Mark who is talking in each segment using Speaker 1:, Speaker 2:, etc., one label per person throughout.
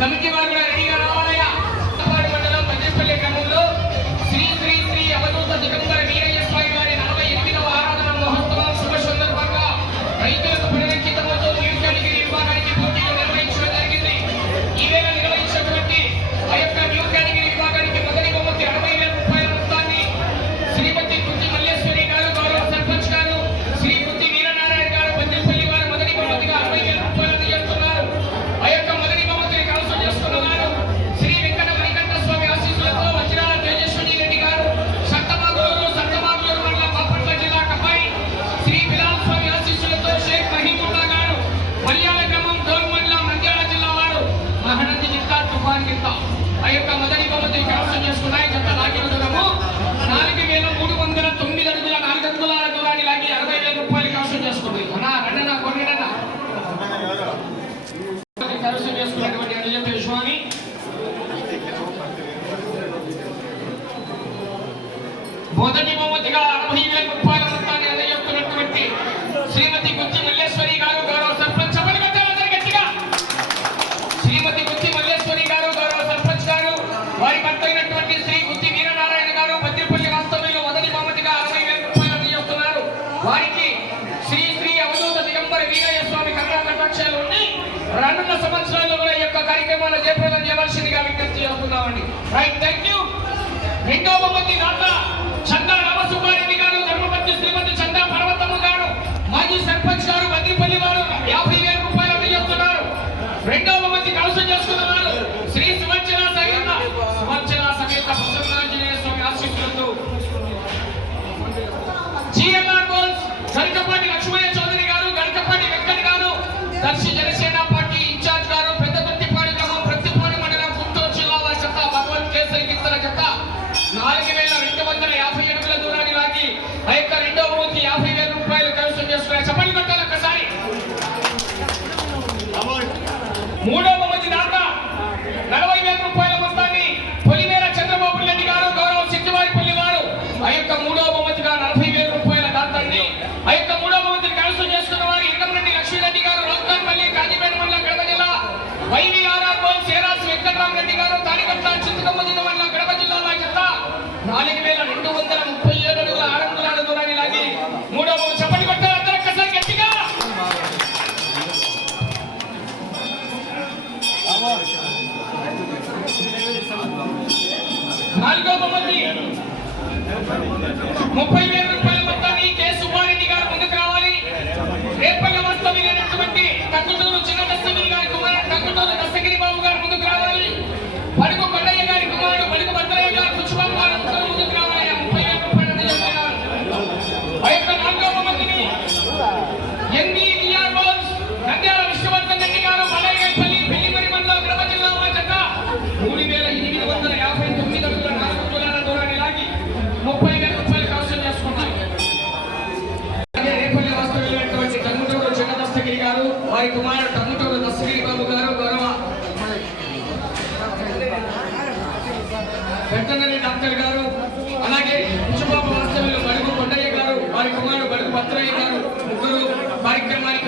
Speaker 1: ಸಮಿತಿ ಮಾಡಿ చేసుకోండి రైట్ థ్యాంక్ యూ రెండవ మంది రాట్లా నాలుగో మంది ముప్పై వేల వారి కుమారుడు టంగుటూరు దశగిరి బాబు గారు గౌరవ వెంకన్నరెడ్డి డాక్టర్ గారు అలాగే కృష్ణబాబు హాస్టల్ మడుగు కొండయ్య గారు వారి కుమారుడు మడుగు భద్రయ్య గారు ముగ్గురు కార్యక్రమాన్ని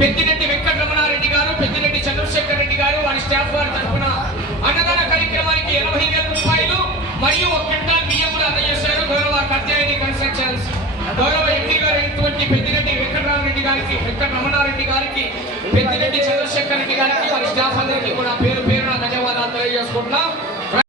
Speaker 1: పెద్దిరెడ్డి వెంకట రమణారెడ్డి గారు పెద్దిరెడ్డి చంద్రశేఖర్ రెడ్డి గారు వారి స్టాఫ్ వారి తరఫున అన్నదాన కార్యక్రమానికి ఎనభై వేల రూపాయలు మరియు ఒక క్వింటాల్ బియ్యం కూడా అందజేశారు. గౌరవ కత్యాయని కన్స్ట్రక్షన్స్. గౌరవ ఎంపీ గారు అయినటువంటి పెద్దిరెడ్డి వెంకటరామరెడ్డి గారికి వెంకట రమణారెడ్డి గారికి